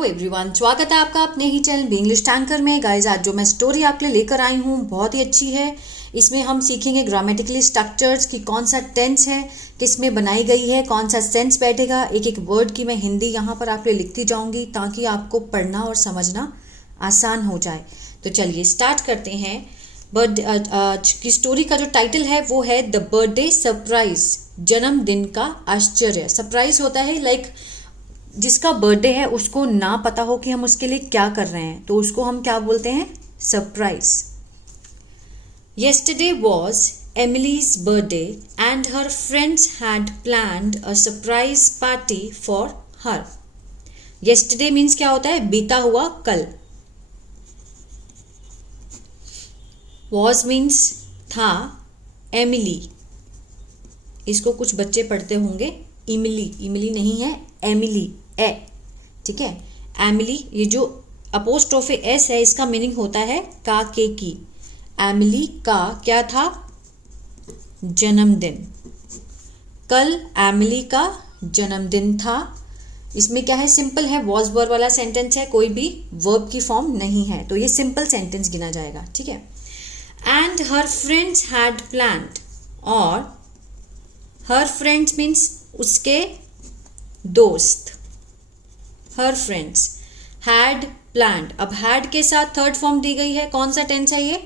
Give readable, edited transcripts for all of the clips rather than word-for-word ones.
Hello everyone, स्वागत है आपका अपने ही चैनल बी इंग्लिश टैंकर में। गाइस, आज जो मैं स्टोरी आपके लिए लेकर आई हूँ बहुत ही अच्छी है। इसमें हम सीखेंगे ग्रामेटिकली स्ट्रक्चर्स की कौन सा टेंस है, किस में बनाई गई है, कौन सा सेंस बैठेगा। एक एक वर्ड की मैं हिंदी यहाँ पर आपके लिए लिखती जाऊँगी ताकि आपको पढ़ना और समझना आसान हो जाए। तो चलिए स्टार्ट करते हैं। आज की स्टोरी का जो टाइटल है वो है द बर्थडे सरप्राइज, जन्मदिन का आश्चर्य। सरप्राइज होता है लाइक जिसका बर्थडे है उसको ना पता हो कि हम उसके लिए क्या कर रहे हैं, तो उसको हम क्या बोलते हैं, surprise. Yesterday was Emily's birthday and her friends had planned a surprise party for her. Yesterday means क्या होता है, बीता हुआ कल। Was means था, एमिली इसको कुछ बच्चे पढ़ते होंगे इमली, इमली नहीं है, एमिली ए, ठीक है। एमिली, ये जो अपोस्ट्रोफे एस है इसका मीनिंग होता है का के की। एमिली का क्या था, जन्मदिन। कल एमिली का जन्मदिन था। इसमें क्या है, सिंपल है, वॉज वर्ब वाला सेंटेंस है, कोई भी वर्ब की फॉर्म नहीं है, तो ये सिंपल सेंटेंस गिना जाएगा, ठीक है। And her friends had planned, और हर फ्रेंड्स मीन्स उसके दोस्त। हर फ्रेंड्स हैड प्लान्ड, अब हैड के साथ थर्ड फॉर्म दी गई है, कौन सा टेंस है ये,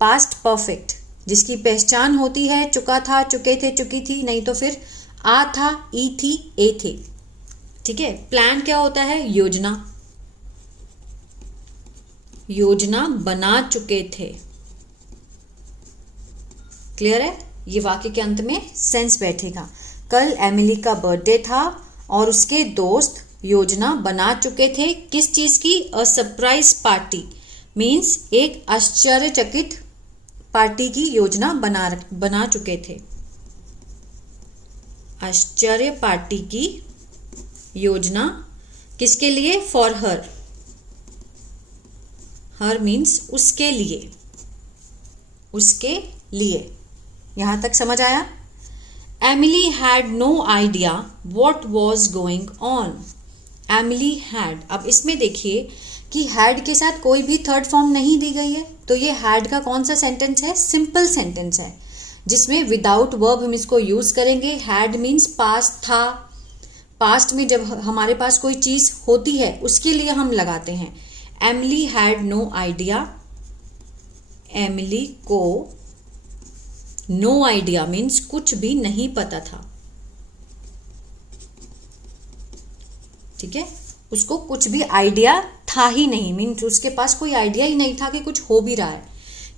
पास्ट परफेक्ट, जिसकी पहचान होती है चुका था, चुके थे, चुकी थी, नहीं तो फिर आ था, ई थी, ए थे, ठीक है। प्लान क्या होता है, योजना, योजना बना चुके थे। क्लियर है, ये वाक्य के अंत में सेंस बैठेगा। कल एमिली का बर्थडे था और उसके दोस्त योजना बना चुके थे, किस चीज की, अ सरप्राइज पार्टी मीन्स एक आश्चर्यचकित पार्टी की योजना बना चुके थे। आश्चर्य पार्टी की योजना किसके लिए, फॉर हर। हर मीन्स उसके लिए, उसके लिए। यहां तक समझ आया। Emily had no idea what was going on. Emily had, अब इसमें देखिए कि हैड के साथ कोई भी थर्ड फॉर्म नहीं दी गई है, तो ये हैड का कौन सा सेंटेंस है, सिंपल सेंटेंस है, जिसमें विदाउट वर्ब हम इसको यूज करेंगे। हैड मीन्स पास्ट था, पास्ट में जब हमारे पास कोई चीज होती है उसके लिए हम लगाते हैं। Emily had no idea, Emily को नो आइडिया मीन्स कुछ भी नहीं पता था, ठीक है। उसको कुछ भी आइडिया था ही नहीं, मीन्स उसके पास कोई आइडिया ही नहीं था कि कुछ हो भी रहा है।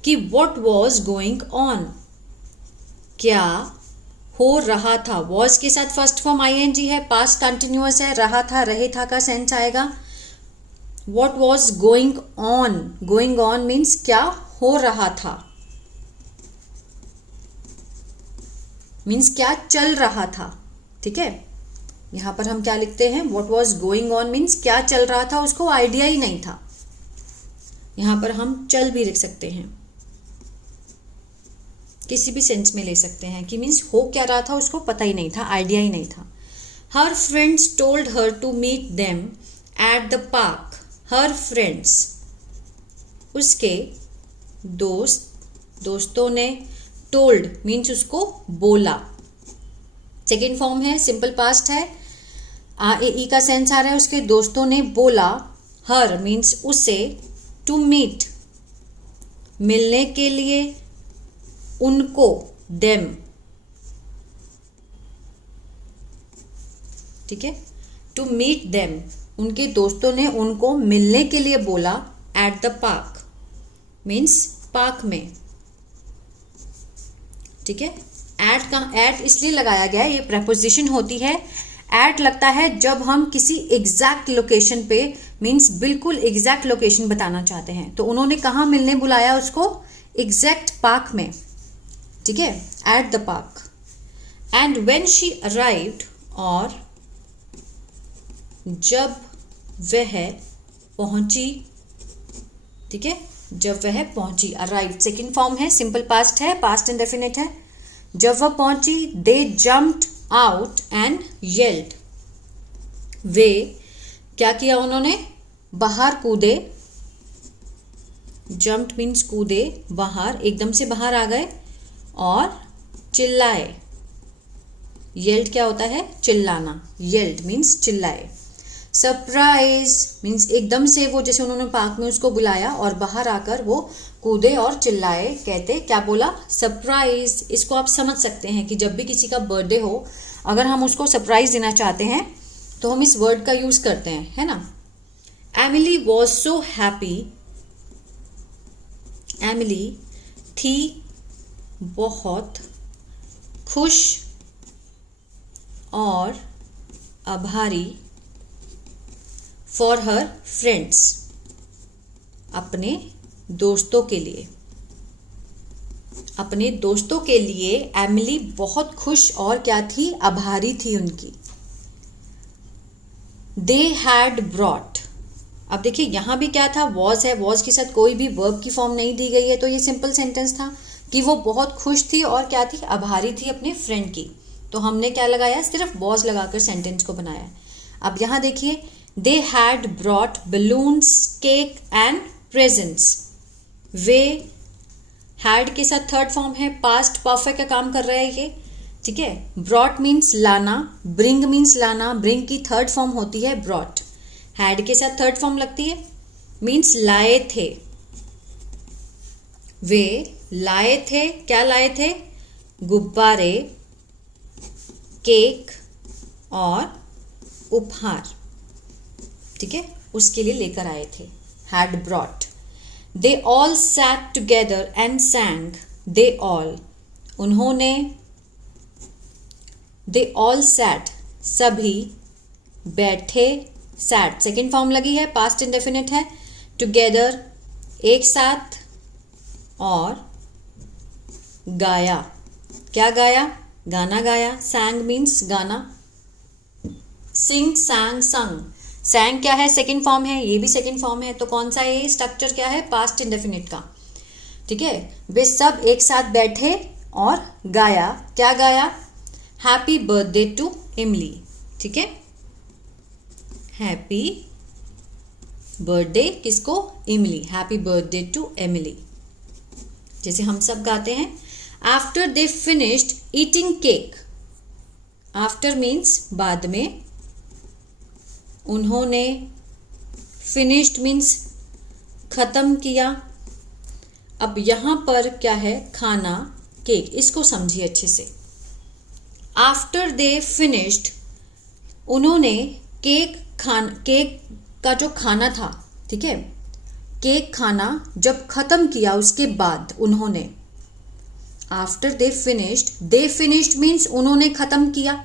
कि व्हाट वाज गोइंग ऑन, क्या हो रहा था। वॉज के साथ फर्स्ट फॉर्म आईएनजी है, पास्ट कंटिन्यूअस है, रहा था, रहे था का सेंस आएगा। What was going on, going on means क्या हो रहा था, मीन्स क्या चल रहा था, ठीक है। यहां पर हम क्या लिखते हैं, what was going on means क्या चल रहा था, उसको आइडिया ही नहीं था। यहां पर हम चल भी लिख सकते हैं, किसी भी सेंस में ले सकते हैं कि मीन्स हो क्या रहा था उसको पता ही नहीं था, आइडिया ही नहीं था। Her friends told her to meet them at the park. Her friends, उसके दोस्तों ने, टोल्ड मीन्स उसको बोला, सेकेंड फॉर्म है, सिंपल पास्ट है, आ ए ई का सेंस आ रहा है, उसके दोस्तों ने बोला। हर मीन्स उसे, टू मीट मिलने के लिए, उनको, देम, ठीक है। टू मीट देम, उनके दोस्तों ने उनको मिलने के लिए बोला। Eight the park means park में, ठीक है। एट का एट इसलिए लगाया गया है, ये प्रेपोजिशन होती है। एट लगता है जब हम किसी एग्जैक्ट लोकेशन पे, मीन्स बिल्कुल एग्जैक्ट लोकेशन बताना चाहते हैं, तो उन्होंने कहाँ मिलने बुलाया उसको, एग्जैक्ट पार्क में, ठीक है, eight the park. And when she arrived, और जब वह पहुंची, ठीक है, जब वह पहुंची। अराइव्ड सेकेंड फॉर्म है, सिंपल पास्ट है, पास्ट इंडेफिनिट है। जब वह पहुंची, दे जम्प्ड आउट एंड येल्ड, वे क्या किया उन्होंने? बाहर कूदे, जंप्ड मीन्स कूदे बाहर, एकदम से बाहर आ गए, और चिल्लाए। येल्ड क्या होता है? चिल्लाना। येल्ड मीन्स चिल्लाए। सरप्राइज मीन्स एकदम से वो, जैसे उन्होंने पार्क में उसको बुलाया और बाहर आकर वो कूदे और चिल्लाए, कहते क्या बोला? सरप्राइज। इसको आप समझ सकते हैं कि जब भी किसी का बर्थडे हो, अगर हम उसको सरप्राइज देना चाहते हैं तो हम इस वर्ड का यूज करते हैं, है ना। Emily was so happy, Emily थी बहुत खुश और आभारी, फॉर हर फ्रेंड्स, अपने दोस्तों के लिए। अपने दोस्तों के लिए एमिली बहुत खुश और क्या थी? आभारी थी उनकी। They had brought. अब देखिए यहां भी क्या था? वॉज है, वॉज के साथ कोई भी वर्ब की फॉर्म नहीं दी गई है, तो ये सिंपल सेंटेंस था कि वो बहुत खुश थी और क्या थी? आभारी थी अपने फ्रेंड की। तो हमने क्या लगाया? सिर्फ वॉज लगाकर सेंटेंस को बनाया। अब यहां देखिए, they had brought balloons, cake and presents. Way, had के साथ थर्ड फॉर्म है, पास्ट परफेक्ट का काम कर रहा है ये, ठीक है। ब्रॉट मीन्स लाना, ब्रिंग मीन्स लाना, ब्रिंग की थर्ड फॉर्म होती है ब्रॉट। हैड के साथ थर्ड फॉर्म लगती है, मीन्स लाए थे। वे लाए थे, क्या लाए थे? गुब्बारे, केक और उपहार, ठीक है, उसके लिए लेकर आए थे। Had brought. They all sat together and सैंग। They all, उन्होंने, दे ऑल सैट, सभी, बैठे, सैट सेकेंड फॉर्म लगी है, पास्ट इंडेफिनिट है, टुगेदर एक साथ, और गाया, क्या गाया? गाना गाया। सैंग मीन्स गाना। सिंग, सैंग, संग। सैंग क्या है? सेकेंड फॉर्म है, ये भी सेकेंड फॉर्म है, तो कौन सा है ये? स्ट्रक्चर क्या है? पास्ट इंडेफिनिट का, ठीक है। वे सब एक साथ बैठे और गाया, क्या गाया? हैप्पी बर्थडे टू इमली, ठीक है। हैप्पी बर्थडे किसको? इमली। हैप्पी बर्थडे टू एमिली, जैसे हम सब गाते हैं। After they finished eating cake. After means बाद में, उन्होंने, फिनिश्ड मीन्स खत्म किया। अब यहां पर क्या है? खाना, केक, इसको समझिए अच्छे से। आफ्टर दे फिनिश्ड, उन्होंने केक का जो खाना था, ठीक है, केक खाना जब खत्म किया उसके बाद उन्होंने। आफ्टर दे फिनिश्ड मीन्स उन्होंने खत्म किया।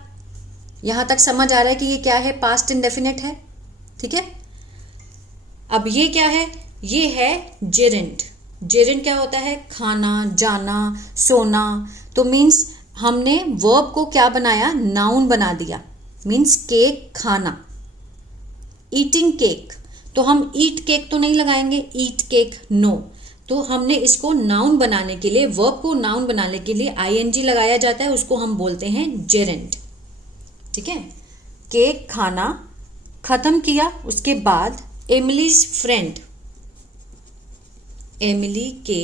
यहां तक समझ आ रहा है कि ये क्या है? पास्ट इंडेफिनिट है, ठीक है। अब ये क्या है? ये है जेरेंट। जेरेंट क्या होता है? खाना, जाना, सोना। तो मीन्स हमने वर्ब को क्या बनाया? नाउन बना दिया, मीन्स केक खाना। ईटिंग केक, तो हम ईट केक तो नहीं लगाएंगे, ईट केक नो। तो हमने इसको नाउन बनाने के लिए, वर्ब को नाउन बनाने के लिए आईएनजी लगाया जाता है, उसको हम बोलते हैं जेरेंट, ठीक है। केक खाना खत्म किया उसके बाद एमिलीज फ्रेंड, एमिली के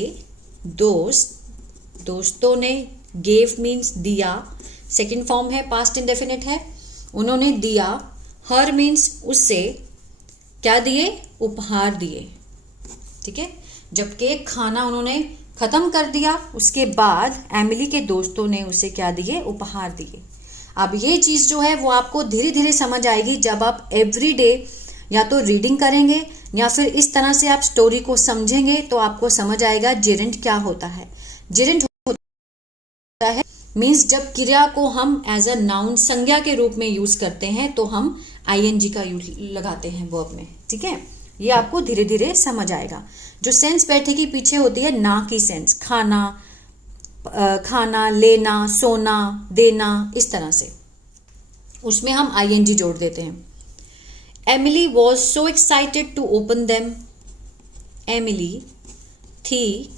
दोस्तों ने, गेव मीन्स दिया, सेकेंड फॉर्म है, पास्ट इंडेफिनिट है, उन्होंने दिया। हर मीन्स उससे, क्या दिए? उपहार दिए, ठीक है। जब केक खाना उन्होंने खत्म कर दिया उसके बाद एमिली के दोस्तों ने उसे क्या दिए? उपहार दिए। अब ये चीज़ जो है वो आपको धीरे धीरे समझ आएगी जब आप एवरीडे या तो रीडिंग करेंगे या फिर इस तरह से आप स्टोरी को समझेंगे, तो आपको समझ आएगा जेरेंट क्या होता है। जेरेंट होता है मीन्स जब क्रिया को हम एज अ नाउन, संज्ञा के रूप में यूज करते हैं तो हम आईएनजी का यूज लगाते हैं वर्ब में, ठीक है। ये आपको धीरे धीरे समझ आएगा। जो सेंस बैठेगी पीछे होती है ना की सेंस, खाना, लेना, सोना, देना, इस तरह से उसमें हम आईएनजी जोड़ देते हैं। Emily was so excited to open them. Emily थी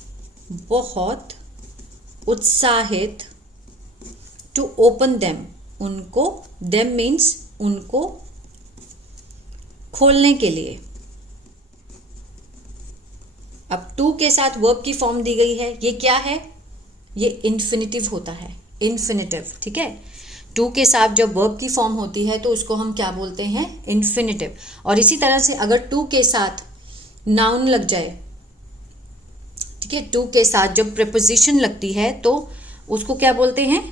बहुत उत्साहित टू ओपन देम, उनको, देम मीन्स उनको, खोलने के लिए। अब टू के साथ वर्ब की फॉर्म दी गई है, ये क्या है, ये इन्फिनिटिव होता है, इन्फिनिटिव, ठीक है। टू के साथ जब वर्ब की फॉर्म होती है तो उसको हम क्या बोलते हैं, इन्फिनिटिव। और इसी तरह से अगर टू के साथ नाउन लग जाए, ठीक है, टू के साथ जब प्रेपोजिशन लगती है तो उसको क्या बोलते हैं,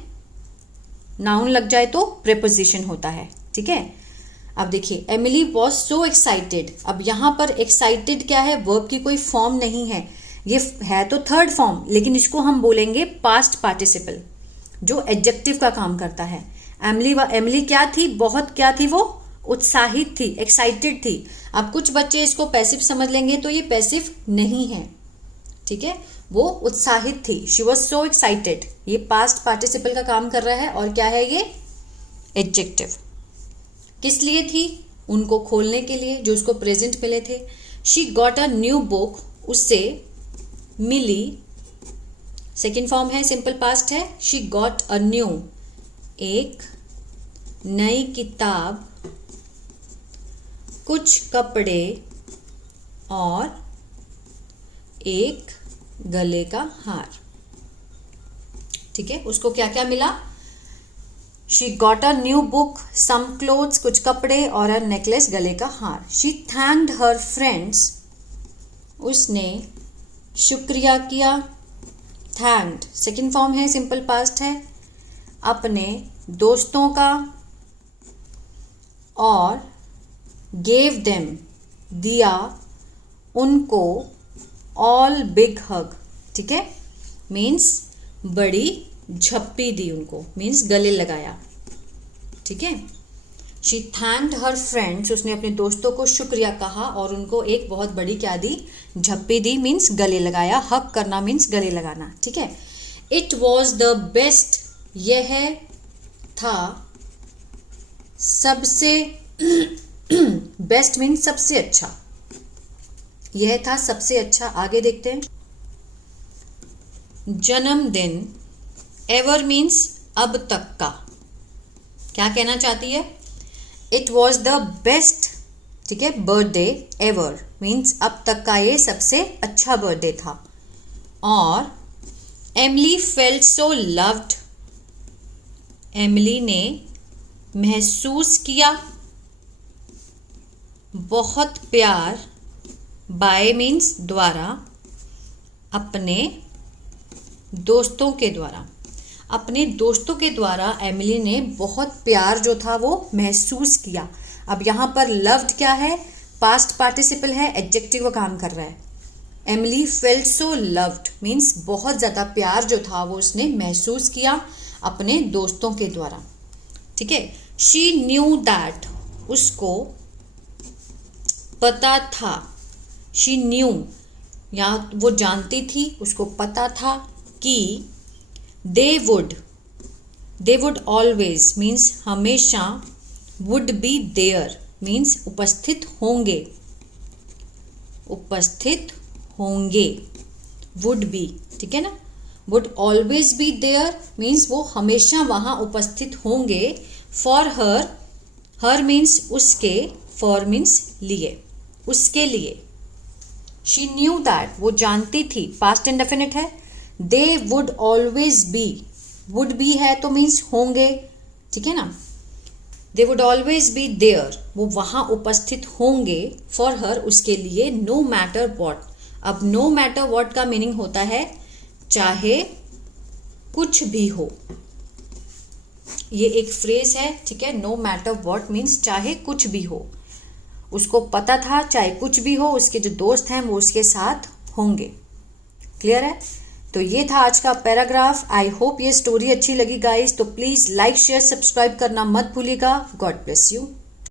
नाउन लग जाए तो प्रेपोजिशन होता है, ठीक है। अब देखिए, एमिली वॉज सो एक्साइटेड। अब यहाँ पर एक्साइटेड क्या है, वर्ब की कोई फॉर्म नहीं है, ये है तो थर्ड फॉर्म, लेकिन इसको हम बोलेंगे पास्ट पार्टिसिपल जो एडजेक्टिव का काम करता है। एमिली क्या थी, बहुत क्या थी, वो उत्साहित थी, एक्साइटेड थी। अब कुछ बच्चे इसको पैसिव समझ लेंगे तो ये पैसिव नहीं है, ठीक है, वो उत्साहित थी, शी वॉज सो एक्साइटेड, ये पास्ट पार्टिसिपल का काम कर रहा है और क्या है ये, एडजेक्टिव। किस लिए थी, उनको खोलने के लिए, जो उसको प्रेजेंट मिले थे। She got a new book, उससे मिली, सेकेंड फॉर्म है, सिंपल पास्ट है, शी गॉट अ न्यू, एक नई किताब, कुछ कपड़े और एक गले का हार, ठीक है। उसको क्या क्या मिला, she got a new book, some clothes, कुछ कपड़े और अ नेकलेस, गले का हार। शी थैंक्ड हर फ्रेंड्स, उसने शुक्रिया किया, थैंक्ड सेकेंड फॉर्म है, सिंपल पास्ट है, अपने दोस्तों का, और गेव देम दिया उनको, ऑल बिग हग, ठीक है, मीन्स बड़ी झप्पी दी उनको, मीन्स गले लगाया, ठीक है। शी थैंक्ड हर फ्रेंड्स, उसने अपने दोस्तों को शुक्रिया कहा और उनको एक बहुत बड़ी क्या दी, झप्पी दी, मीन्स गले लगाया, हक करना मीन्स गले लगाना, ठीक है। इट वॉज द बेस्ट, यह था सबसे बेस्ट मीन्स सबसे अच्छा, यह था सबसे अच्छा। आगे देखते हैं, जन्मदिन, एवर मीन्स अब तक का, क्या कहना चाहती है, इट वॉज द बेस्ट, ठीक है, बर्थडे एवर मीन्स अब तक का ये सबसे अच्छा बर्थडे था। और Emily felt so loved, Emily ने महसूस किया बहुत प्यार, बाय मीन्स द्वारा, अपने दोस्तों के द्वारा, अपने दोस्तों के द्वारा एमिली ने बहुत प्यार जो था वो महसूस किया। अब यहाँ पर लव्ड क्या है, पास्ट पार्टिसिपल है, एडजेक्टिव का काम कर रहा है। Emily felt so loved means बहुत ज़्यादा प्यार जो था वो उसने महसूस किया अपने दोस्तों के द्वारा, ठीक है। शी न्यू दैट, उसको पता था, शी न्यू या वो जानती थी, उसको पता था कि दे वुड ऑलवेज मीन्स हमेशा, वुड बी देयर मीन्स उपस्थित होंगे, उपस्थित होंगे, वुड बी, ठीक है ना, would always be there means वो हमेशा वहाँ उपस्थित होंगे। फॉर हर, हर मीन्स उसके, फॉर मीन्स लिए, उसके लिए। शी न्यू दैट, वो जानती थी, पास्ट इंडेफिनिट है। They would always be, would be है तो मीन्स होंगे, ठीक है ना, they would always be there, वो वहाँ उपस्थित होंगे। फॉर हर, उसके लिए, नो मैटर वॉट। अब नो मैटर वॉट का मीनिंग होता है चाहे कुछ भी हो, ये एक फ्रेज है, ठीक है। नो मैटर वॉट मीन्स चाहे कुछ भी हो, उसको पता था चाहे कुछ भी हो उसके जो दोस्त हैं वो उसके साथ होंगे। क्लियर है? तो ये था आज का पैराग्राफ। आई होप ये स्टोरी अच्छी लगी गाइस, तो प्लीज लाइक शेयर सब्सक्राइब करना मत भूलिएगा। God bless you.